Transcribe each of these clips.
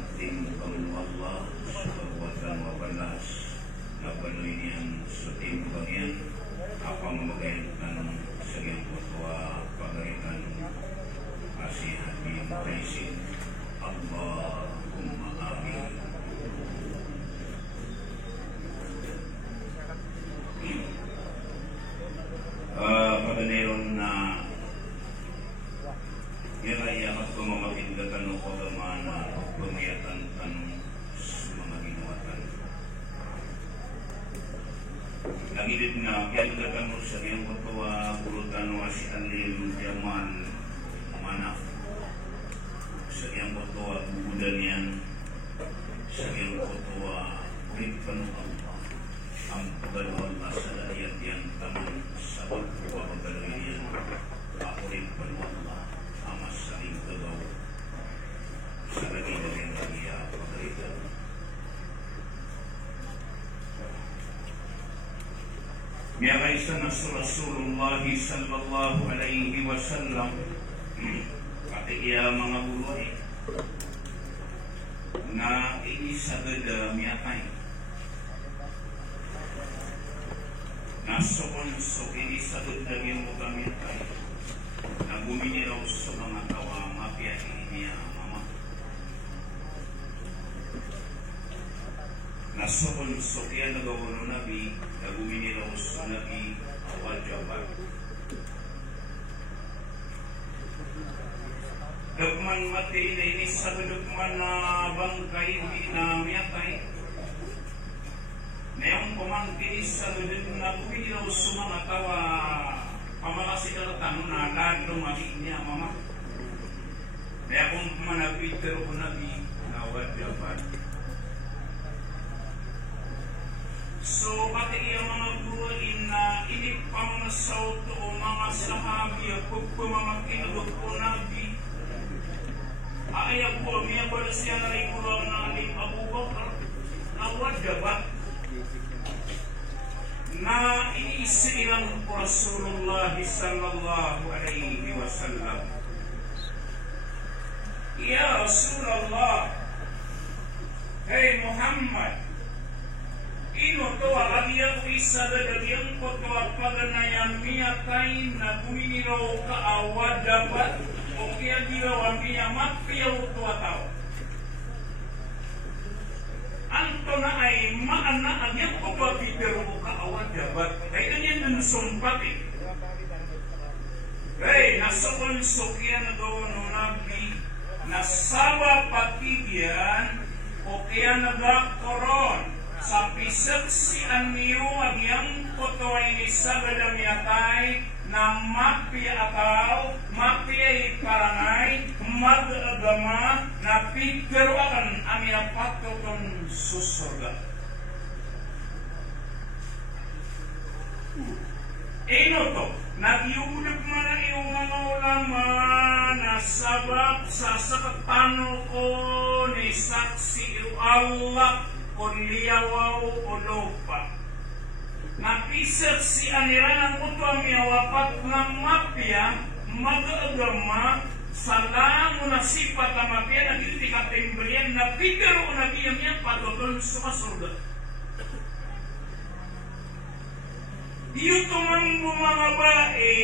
ating Panginoon Allah Subhanahu wa ta'ala na panuhin sa timog yan apa memagaykan segian kutua pagarikan masih hati mengaisin Allahumma amin. Pada neron na yan at pamamakindagan o kagamana pamiyatan tanong sa mga ginuwatan. Nagilid nga, kaya mo sa iyong kutuwa, bulutan mo si Alim Jamal Manaf. Sa iyong kutuwa, bubudan yan. Sa iyong kutuwa, rinpan mo ang pagalawan sa layat yan, tamang sa pagkuwa pagalawan yan. Ako rinpan mo ang masaling kagaw sa lagay ng iya pagalitan. Miyakaisan na sa Rasulullah sallallahu alaihi wasallam pati iya mga buhay na inisagada miyakay nasokon so inisagada yung mga miyakay na buminilaw sa mga tawa mapiyahin niya mama nasokon so kaya nagawalo nabi na buminilaw sa nabi awajabat dagman mati na inis sa dagman na bangkay na miyakay na yung pamangkinis sa dagman na buminilaw sa mga tawa pamalasi kalatan na ladong maging niya mama kaya kung manapit pero kung nabi na wajabat. So, pati iya mga buhain na inipang nasaw to mga sahabi pag pumamakinagod po nabi ayag po, miya ba na siya na ikurang na aling Abu Bakar na wajabat na iniisilang po Rasulullah sallallahu alaihi wasallam. Ya Rasulullah, hey Muhammad, ino to alagyan ko isa dadagyan ko to paganayan miya tayo na buminiraw ka awad dapat o kaya dirawan miya mapiyaw to ataw. Anto na ay maana agyan ko ba bibiro ka awad dapat ay ganyan nun sumpati. Hey, nasakon sukyan na doon nung nabi nasaba patigyan o kaya nagakoron sa pisaksian niyo agyang kotoy ni sagadamyatay na mapia ataw, mapia iparanay, mag-agama na pigpero akan amia patokon susurga. Ino to, nagiulog man ang iyong mga ulama na sabab sa sakatano ko ni saksi Allah liyawaw o lupa. Napisat si aniran ang utwa miyawapat ng mapya mag-agama sa lango na sipat ang mapya na dito katimbriyan na pigaro na biyam yan patotol sa kasurga. Dito man mga bae,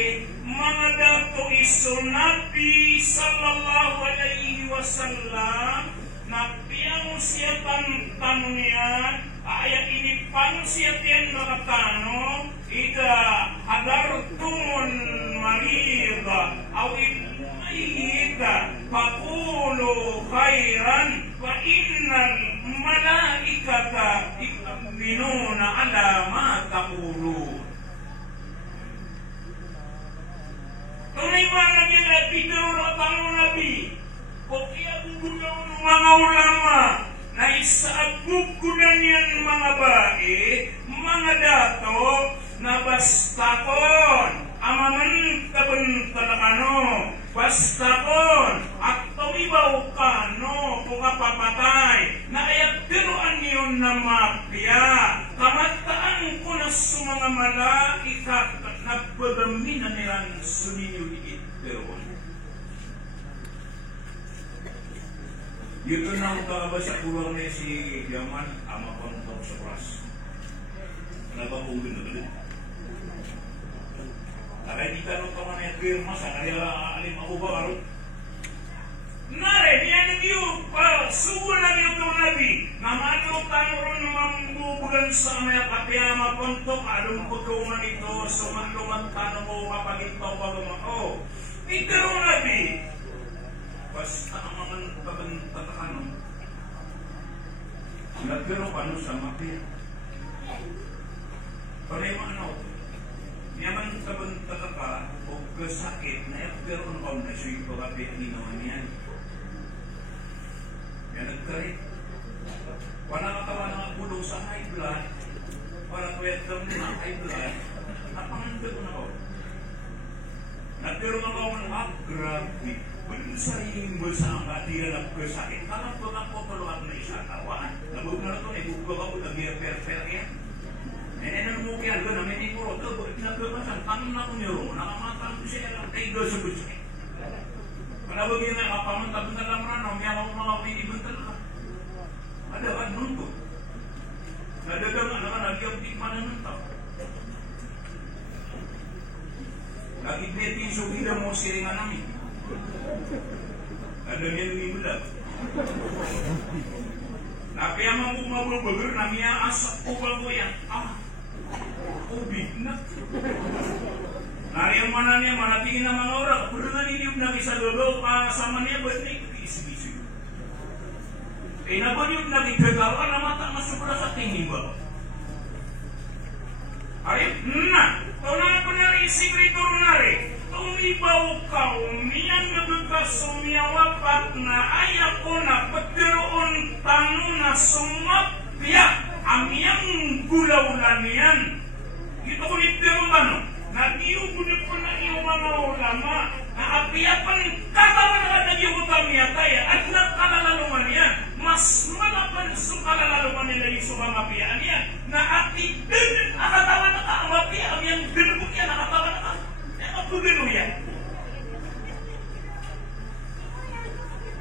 mga dato iso Nabi sallallahu alaihi wasallam na piyang siya tanong niyan, ayat ini pang siya tiyan nakatano, ida adartumon marida, awit mayita, pakulo khairan, wa innal malaikata ikminuna ala ma taqulun. Tunay mga pinapidoro ang Nabi, kaya bubunaw ng mga ulama na isaagbugunan yan mga bae, mga dato na bastakon, amaman taban-talakano, bastakon, at tumibaw ka, no, kung kapapatay, na ayat tiruan niyon na mapya, kamataan ko na sa mga malaikat na pagami na nilang suninyo iit tiruan. Dito na ang ba sa pulang ni si Yaman ama kontok sa kelas. Kenapa kung gano'n? Karena di tanong ka man yung firma sa kanila alim ako ba karon? Nare, niya nagyo pa suwa na niyo ito nabi na manong tanong mambubulan sa mga kapiyama kontok along putungan ito sumanluman tanong ko kapag ito pagumako. Ito nabi basta ang mga pagkakano nagkaroon pa sa mapir pareho ano yaman kabantaka o kasakit na nagkaroon pa na siya yung pagkapit ni naman yan yan nagkarit panakatawa na bulong sa high blood para kwentang na high blood napanganda ko na ako nagkaroon ako ng grabe kung sarili mo sa ang katira ng kasakit, kapag po tulungan na isa tawaan. Nabog na ito, ibugbaga ko nag-per-per yan. Nanumukyan ko na may ikuro, ito, nagkakasan, tanong na ko niyo, nakamatang ko siya lang, tayo sa busay. Panabag yun na, kapamantag na lang rano, may ako mga pinibang talaga. Adawan nun ko. Nadadaman na ka, nagyabdik man na nun tao. Lagi betin, sugida mo siringan namin. Ada yang dibulat. Tapi yang mampu mabur-babur namanya asap kubal goyang. Ubik nak. Nari yang mana tingin nama orang. Berdengan ini udah bisa dulu sama dia bernik isi-isi. Ina bodi udah dikegalkan nama tak masuk rasa tinggi bang. Arif, nah, tolong benar isi turun nari. Tumibaw kau niyang nagagkas sumiyawapat na ayak ko na pagkaroon tanong na sumapya amiyang gulaulan yan. Ito ko nito yung ano, nag-iugunit ko na yung mga ulama na apiyapan katawan na nag-iutam niya tayo at nagkalalaluman yan. Mas malapan sa kalalaluman nila yung sumamapiyaan yan na ati din akatawan na kaamapiyaan yung ganun yan akatawan na ka. Apa gano'n yan?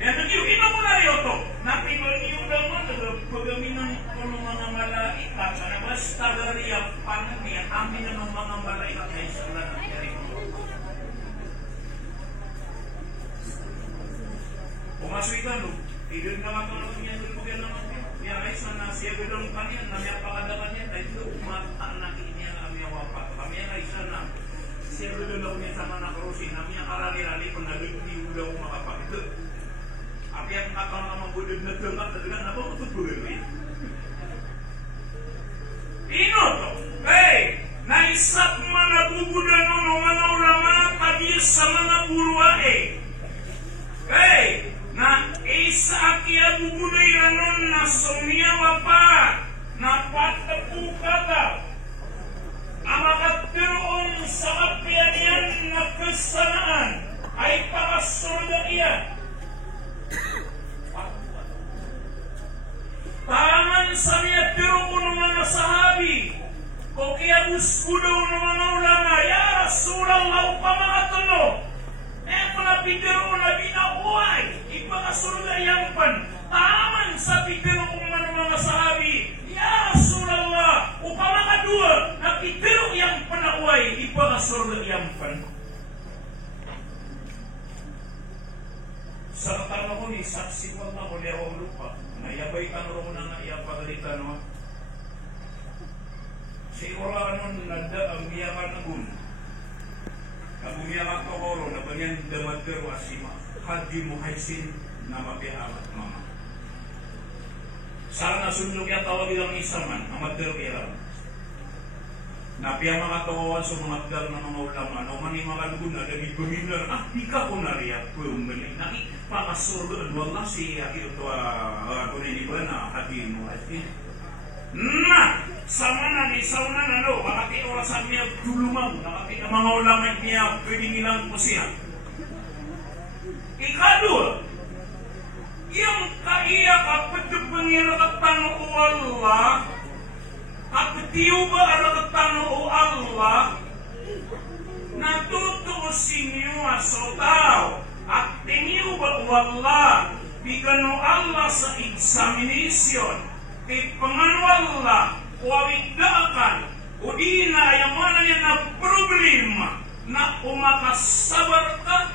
Yan, nag-iuginan mo na rin ito. Napibag-iuginan mo, nag-pagamin ng mga malaikat, na basta gariya, panagya, amin ng mga malaikat na isang lang ang gari mo. Pumasok ito, no? Idun na mga tulong niya, tulungan naman niya. Yan ay sana siya gano'n kanyan, na may pakadaman niya, dahil ito, umata na niya ang mga wapat. Kami yan ay sana, siya dudulog niya sa mga nakrusin namin ang karali-rali kung nagiging daw makapagdo. Apa yang akal nama budeg na tengah terdengar apa untuk budeg? Ino to, hey, naisap mana bubudan nono mana ulama tadi sama na buruae. Hey, na isa kia bubudai ranon na somia wapat, na patepu kata. Amakatulong sa kapianian na kesanaan ay pakasurga iyan. Tangan sa niya pero ko ng mga sahabi o kaya uskudaw ng mga ulama ya Rasulallah pamakatulong pinapidero na binauay ipakasurga iyan pan. Tangan sa pidero ko mga sahabi ya Rasulallah upama kadua napidero yang panaway ipakasurga iyan pan. Sa katama ko ni saksi ko na ko lero lupa nayabay ka nung na nga iyapagalitan no? Siguro nun nanda ang biyakan ng gun nabumiyakan ko koro na banyan damadero asima Haji Muhaisin na mapiamat mama sana sunlog yung tawag ilang isaman amadero ilang napiya mga tawawan sa mga agdal ng mga ulama no mani mga lugun na dagi guminar di ka ko nariyak pumili na pakasurdo wala si akito kunini ba na Haji Muhaisin na sama na di sauna na no bakit orasan niya tulumang nakapit ang mga ulama niya pwedeng ilang po siya ikadul yung kaiya kapag pangiratan o Allah kapitiyo ba arakatan o Allah natutusin niyo asotaw at tiniyo ba wala bigano Allah sa examination ti pangano Allah wawigdaakan udina ayamana niya na problema na umakasabar ka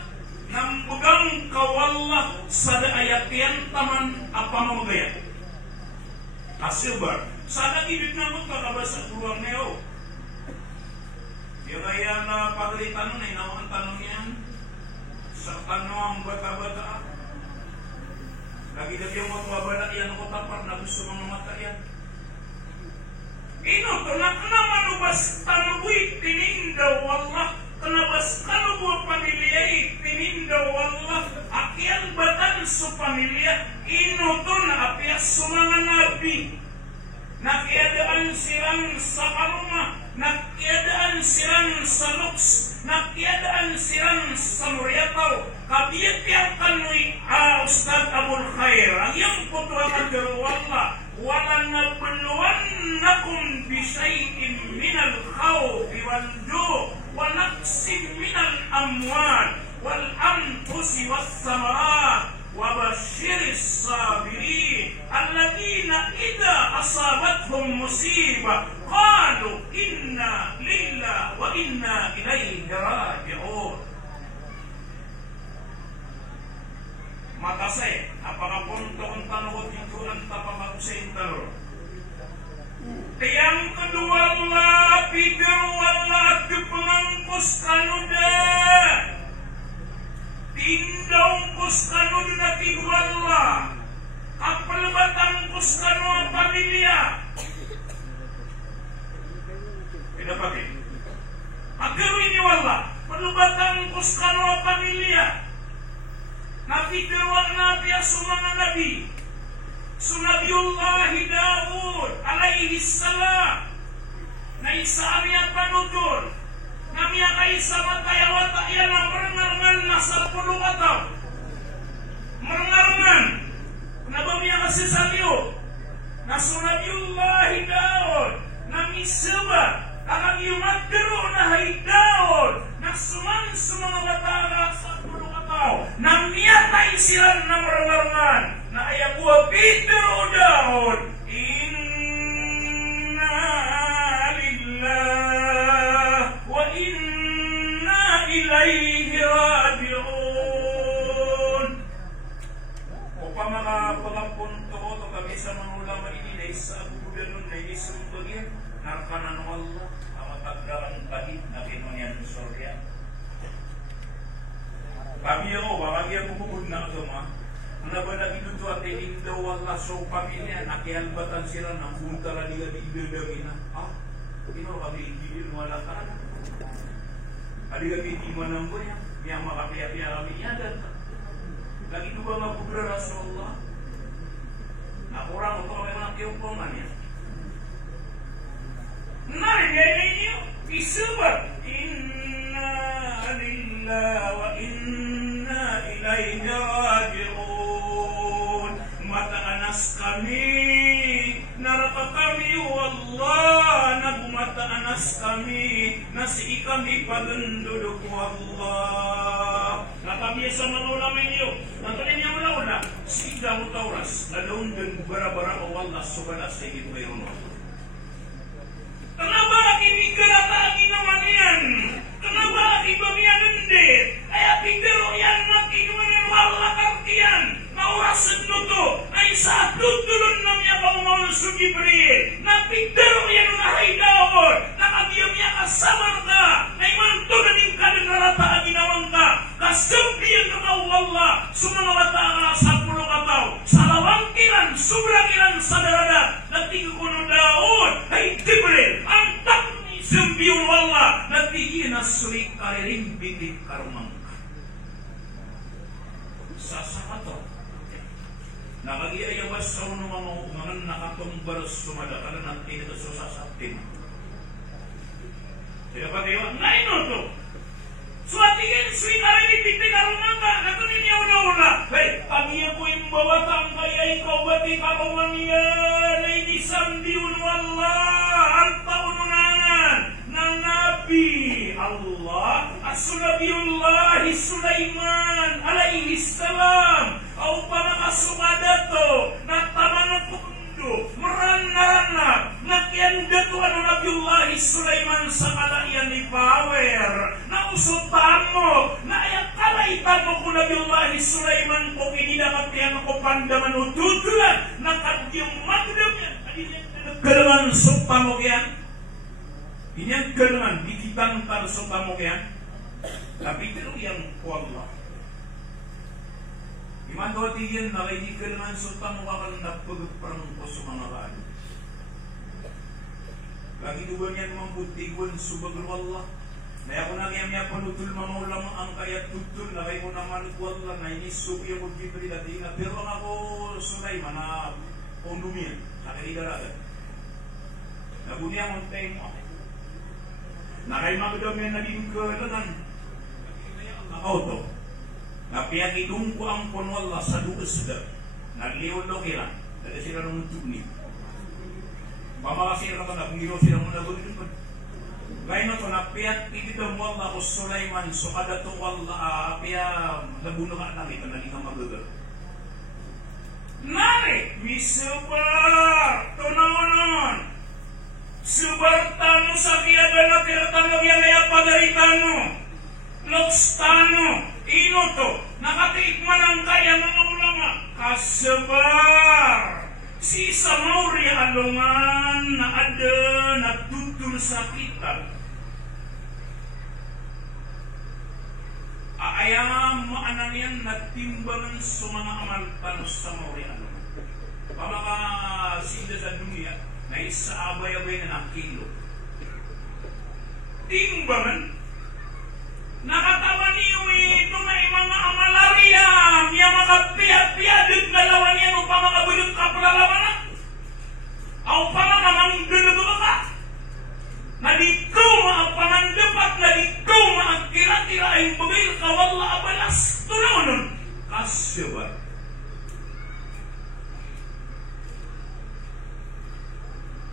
ng bugang kawalla sa daayatian taman apamagaya asibar sana ibig na magkakabasa ruang neo yung kaya na pagalitan nun ay nawang tanong yan sa tanong bata-bata lagi-lagi yung magbabala yan ako tapar na gusto mga mata yan ino to na kanaman ubas tanubuy tinindaw Allah kanabas kanubo pamilya tinindaw Allah akian batan su pamilya ino to na apias sumanga nabi nakiadaan sirang sa karuma nakiadaan sirang sa luks nakiadaan sirang sa muryataw kabiyat yang kanui Ustaz Abul Khair ang iyang putuan Allah wala nabluwannakum bisyai'in minal khawfi wal ju' wa naqsin minal amwal wal anfusi was samarat wa basyiris sabirin alladzina idza asabathum musibah qalu inna lillahi wa inna ilaihi raji'un. Maka saya, apakah puntung tanawat itu entah pamakusain talor. Yang kedua Allah, bidang Allah kepengangkus kanuda. Tindong kus kanuda na kedua Allah. Kapalbatan kus kanuda pamilya. Tidak pakai. Agar ini Allah, pelubatan kus kanuda pamilya. Nabi kedua Nabi asumana Nabi Sunabiullah Daud alaihi salam na isa amia panutur namia kaisa mataya wata yana merengarangan nasa puluh atau merengarangan kenapa mia kasih salio na Sunabiullah Daud nami seba akan yumadru na hai Daud na suman watara sa puluh atau namia kaisiran na merengarangan na ayah buah Peter Daud inna lillah wa inna ilaihi raji'un. Upang makapagapun to kami sa mga ulama ini dahil sa abudan na isang bagay narkanan ng Allah ang matagdaang pahit na kinunyan ng sorya. Kami ako, wakagi ako bubud na ito Nabalag itu tu ate indaw Allah so pamilya nakihalbatan sila ng punta la diga di idadagi na ino kami ikilir wala ka adiga di manang ko yan yang makapiyapya kami yadan lagi tu ba mapubra Rasulullah orang ito memang kiupongan ya narinig niyo isubat inna lillahi wa inna ilaihi raji'un. Mataanas kami, naraka kami, wallah, nagmataanas kami, nasi kami pagandudok, wallah. Na kami sa manula ninyo, nantunin niya mula-una, siga mo tauras, nalaun dan bara-bara o wallah, subala sa higit mayroon. Kenapa kini kerata ginawa niyan? Kenapa ibamian endit? Ayah pikir yang nak inuman wallah kartian. Naura senuto, ay sa tutulun namanya kau mau Jibril. Na pikir yang nahai Daud, nakabiyam niya kasabar ka. Ay manto na ning kadengarata ginawang ka. Kasempiyan ka kau wallah, sumanawata ka sa pulo kataw. Salawangkilan, subrakilan sa darada. Nagtigo ko no Daud, ay Jibril, antak ni sembiyon wallah. Nagtigin na sulik kariring bitik karumang ka. Sasakato. Nakagiyayawas sa mga nakatumbaros sumadakalan at tinito sa sasapin. Sila pa kayo, naino to. So atingin, sweet arin itiktik karungan ka, natunin niya una-una. Hey, pangya ko yung bawatang kaya ikaw bati kapaman yan, ay disambiun wallah, ang paununanan ng Nabi Allah, as-Sunabiullahi Sulaiman, alaihi salam, Au pamakasumadato natamana pundo merana nakian datuan Nabiullah Sulaiman sakala yang dipawer na usutamo na ayat kalay tamo ko Nabiullah Sulaiman ko kinidapat yang ko pandangan ututulan nakadyang magdamyan kedengan supamo yan ini yang kedengan dikitantar supamo yan tapi itu yang Allah iman daw diyan na kay di kedengan supamo kakal napagperang ko sa mga kado lagi duwan yan mambutigon subagal Allah na ako nagyamya panutul mga ulama ang kaya tutul na kayo naman ko Allah na inisuk yung Jibril at ina pero ako Sulaiman na kondumian sa kanidaragan nagunya mong tayo mo na kayo magdamyan na din kelengan auto na piyagidong ko ang punwala sa dukas da nagliwalo kila dahil sila nung tugni pamakasira ka na kung gino sila muna gulin ko kaya na ito na piyagidong wala ko Sulaiman so kada to wala piya nabuno ka namin na naging ang magagal nari misubar tunawanon subartano sa kiyadala tiratano kiyalaya padaritano lokstano inoto nakatiikman ang kaya mga ulama kasabar si Samauri alungan na ada natutul sa kita ayam maananian natimbangan sa mga amal tanos Samauri alungan pamaka sila sa dunia na isa abay-abay na ng kilo timbangan nakatawa niyo ito na mga amalariam yung makapiyat-piyadit na lawan yan o pa makabulot ka palalaman na o pa makamangduluto ka na dito maapamandapat na dito maagkira-kira ay babil ka wala abalas tunaw nun kasyabat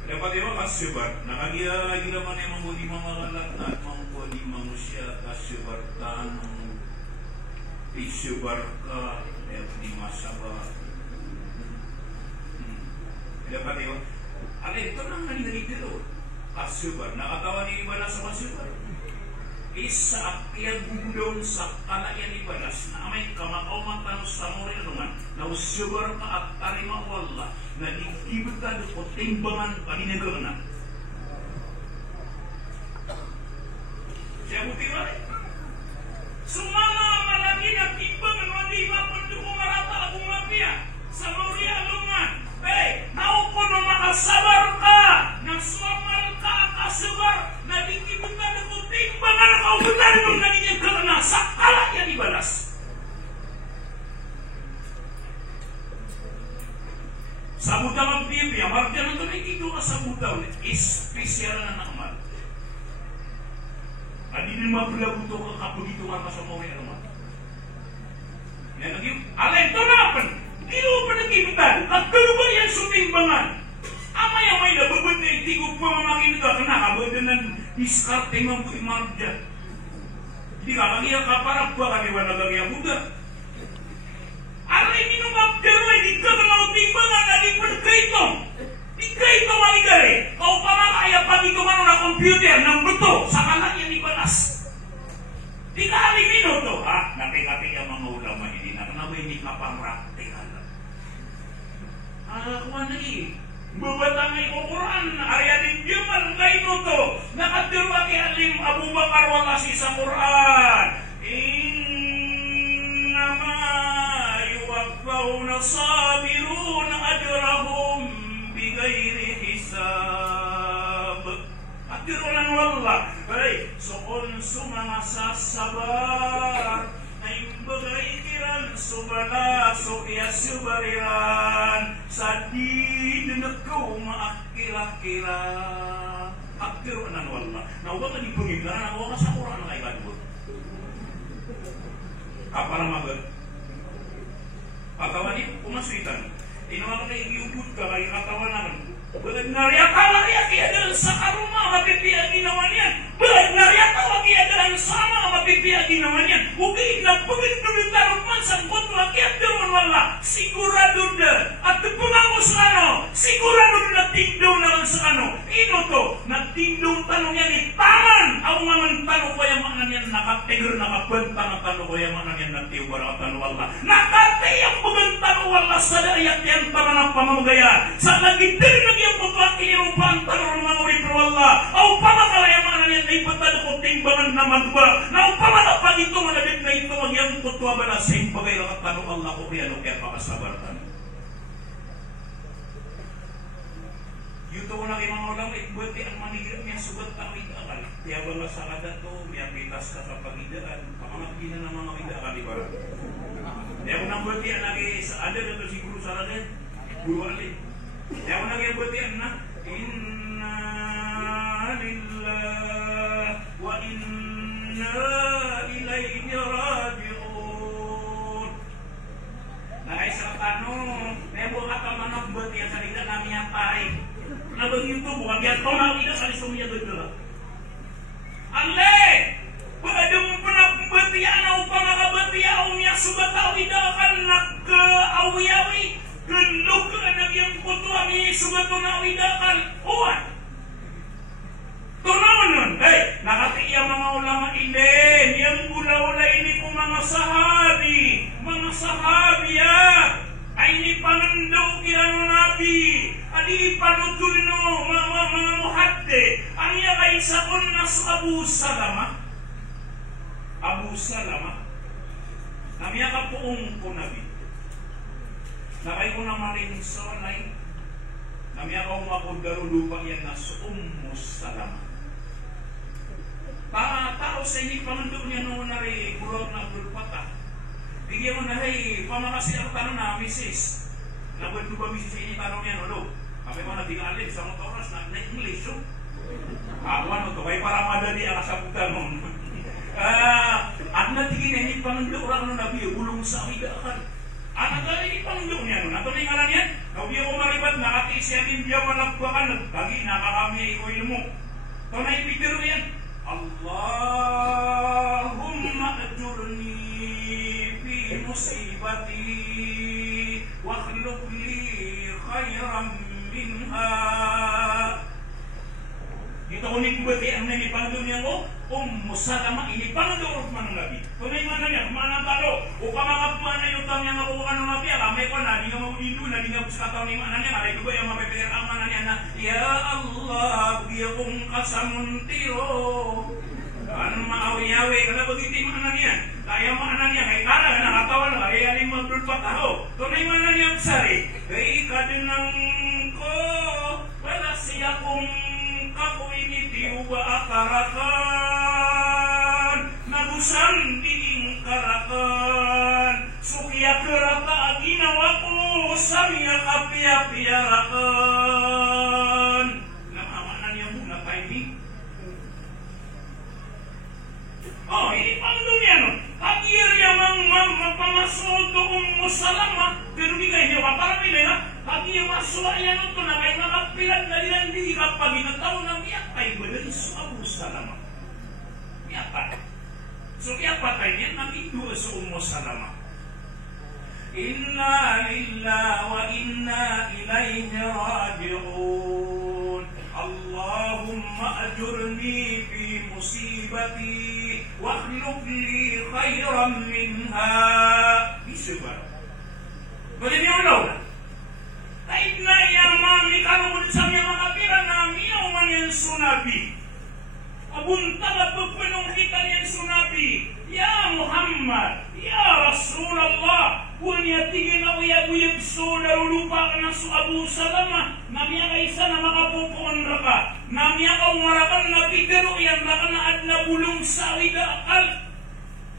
dapat iba kasyabat nakagila man yung mga malalak at di manusia kasyubartan isyubarka di masaba dapat yun ala ito nang nangyari kasyubar nakatawa ni ibalas sa kasyubar isa akyag gugulong sa kalayan ibalas na amay kamakaumatang sa morilungan na usyubar ka at tarima wala na ikibutan o timbangan paninagana siya buti nga rin. Sumama malagi na timbangan wadi mapundukong marata akong mapia sa Mauri alungan. Naupo na makasabar ka na suamal ka kasabar na dikibutan ako timbangan na kaubutan mong nagiging karana sa kalak yan ibalas. Sa butang ang Biblia, martiyan ang tumikido ka sa butang, espesyal na nakmal. Adi din mapulabuto ka kapagito nga sa Mauri alungan. Yan naging, alay, ito na pa! Di mo pa nagkibitan, at kalubar yan sutimbangan. Amay-amay na babad na itigog pa mamakinita ka na, kabada ng diskarte ng buhay marja. Hindi ka kagiya ka para ba kami wala nagagaya buda. Alay, minumabdalo ay di ka na utimbangan na di pa nagkaitong. Di kaito maligari, kau pa makaya pag ito man na computer ng buto sa kalang yan ibalas. Di ka alimino to, ha? Napikati ang mga ulama hindi na kanaway ni kapamraktikan. Kuha na babatangay ko Quran, ayatin Jumal kayo to, nakadurwa kay Alim Abu Bakar walasi sa Quran. Innama yuwaffawna sabirun ajrahum bighairi hisab. Atirulan wallah, soon sumanga sasabar ay bagay kiran subala so iya subariran sadi denekau maakira-kira atirulan wallah. Nah ubat tadi pengibaran aku ka sa Quran kay kadto. Kapala magad. Katawan ni umasuitan. Inawa na iubud ka kay katawan na. Benar ya kalau ya dia dalam sakaruma mapipia ginawan yan. Benar ya kalau dia dalam sama pipia ginamanya ugi na begitu ditaruman sang kotwa kiat dewan wala sigurado de at pengamos ano sigurado na tindaw na sakano ino to na tindaw tanong yan ni taman ang mga tanong ko yung mga yan nakatigor nakabenta ng tanong ko yung mga yan natiwara at tanong wala nakati ang buganta ng wala sa dayat yan taman ang pamamagaya sa lagi din nagyang pagpaki yung pantalon ng mga uripro wala au pamakalaya mga yan na ipatalo ko timbangan na magba na au pamalapag ito malabit na ito magyang kutwa ba na sa impagay lang at tanong Allah ko kaya no kaya pakasabartan yuto ko na kayo mga ulang ikbuti ang manigil niya sugat ang idakal kaya ba nga sa kada to may apitas ka sa pag-idaan pamangapina ng mga idakal di ba kaya ko nang butian lagi sa ada na to siguro sa radin guru alin kaya ko nang butian na inna lillah wa inna ilayhi raji'un nakaisa tanong nebo kata manok butian sa lidah namin yang tarik na begitu bukan biar tonal tidak kali sumia gedela ale pada pernah betian upama ka betian umya subat awida kan nak ke awiyawi geluk anak yang putu ami subat awida kan uwan tunaman hey nakati iya mga ulama ini yang ula-ula ini ko mga sahabi ya ay ni pangandaw kirano nabi adi panutul no mga muhadde ang iya kay sakon nas Abu Salama namanya ka puong ko nabi nakay ko na maring sonay namanya ka umakod garulupa yan nas Salama tao sa ini pangandaw niya noon na rin kurang na gulpata bigyan mo na hey pamakasi ang tanong na misis nabot ba misis sa ini tanong niya no kami mo na tingalin sa mga oras na English ako ano to kaya para madali ang kasabutan mo at natigin ini pangandaw orang no nabi bulong sa awidakan anak kali ini pangandaw niya no nato na yung alam yan kau dia umaribat nakatiisyakin dia malagbakan bagi nakakami iko ilmu to na ipitiro yan Allahumma ajurni fi musibati wa akhluf li khairan minha ito kuning bati ang nani pangdunya ko Salama ini pangdurut man nabi kunay man niya manang talo upama kapmana yung tang yang ako ano nabi alamay ko na di nga mamulido na di nga sa taon ni manan niya ari dugo yung mapipigil ang manan niya na ya Allah biyong kasamuntiro kan maawi-awi kana begitu manan niya kaya manan niya kay kara na katawan na kaya ali magdulpataho tunay manan niya sari kay kadinang ko wala siya kung ako ini tiuba akarakan nagusan diingkarakan sukiya kerata aginawaku samia kapia-piarakan namawanan yang muna pa ini oh ini pangdunya no agir yang mapamasol to Salama pero di kayo para nila pagi yang masuk ayan ito na kay makapilat na nilang di kapag inataw na miyakay balay sa Abu Salama miyakay so miyakay niya nag-ido sa Salama inna lillahi wa inna ilayhi raji'un Allahumma ajurni fi musibati wa akhluf li khairan minha bisa ba bagaimana ulau kahit na yang mami kamu sa mga kapira na miyaw man yung sunabi abunta na pagpunong kita yung sunabi ya Muhammad ya Rasulullah punya tingin na uyag-uyag so lupa ka na su Abu Salama namya ka isa na makapupuan raka namya ka umarakan na bigaro yan raka na ad na bulong sa widakal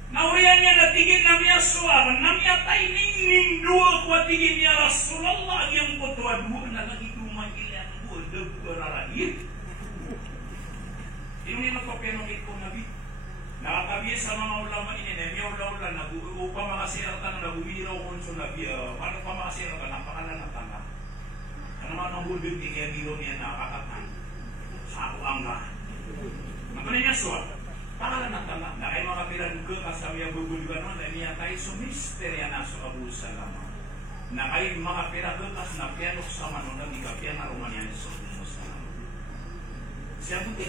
naurian niya natigin namya suaran namya taining dua kuatigin niya Rasulullah yang kutwa dua na lagi tuman ilang buwan dagbararahit ini nagpapianong ito nabi nakakabiya sa mga ulama ini namya ula-ula upang makasiratan na bumiraw kung sa nabi paano pa makasiratan napakalanatan na ano man ang bulbig ni kaya biro niya nakakatan sa ako ang na nakunin niya suat Pangalan na tanga, na kayo makapiran ko, kasabiya bubulgan mo, na niya tayo sumisterya na sa Abu Salama. Na kayo makapira ko, kas na pianok sa manunag, ikapian na rumanian sa Abu Salama. Siya buti,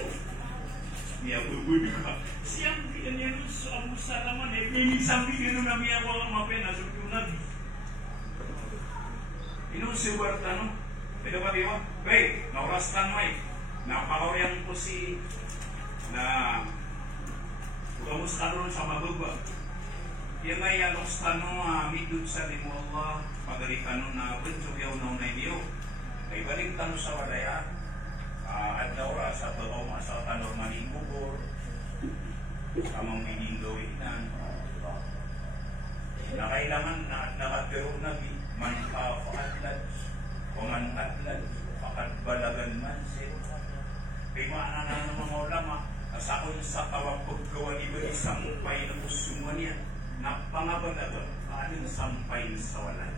niya bubulgan, siya niya sa Abu Salama, may sambi gano'n na miya ko ang mapena, sa yung nabi. Inusiwar tanong, ito ba diwa? Baik, naurastan mo napakauriang ko si na kamusta doon sa mababa. Yan ay alos tanong midud sa limo Allah, pagalitan na benso yaw na unay niyo. Ay balik tanong sa wadaya, at daura sa totoo sa tanong maningkubor, kamang minindawin na kailangan na nakatiro na man paadlad o man adlad pakat balagan man sin kay maana na mga ulama asakon sa tawag paggawa iba sampay na kusungan niya na pangabalagan paano sampay sa walan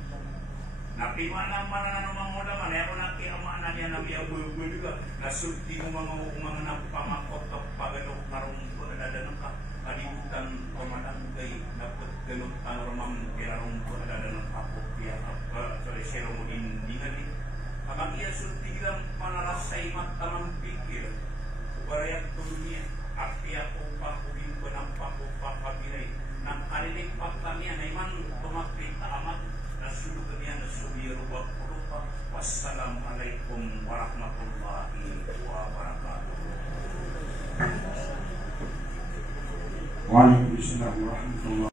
na pimana man na mga ulama na ako nakiamaan na niya na may abulga nasulti mo mga napamakot o pagalok karong pagdadanan ka kalimutan pamanangay na paggalok karong kirarong pagdadanan kapopya sero mo hindi nga din kapag iya sultigang panarasay matamang pikir barayat dunia api ako pakubing ko ng pakupapabilay ng karinig pakta niya na iman tumakita amat na sulugan niya na sumiyarubak purupa wassalamualaikum warahmatullahi wabarakatuh. Waalaikumsalam warahmatullahi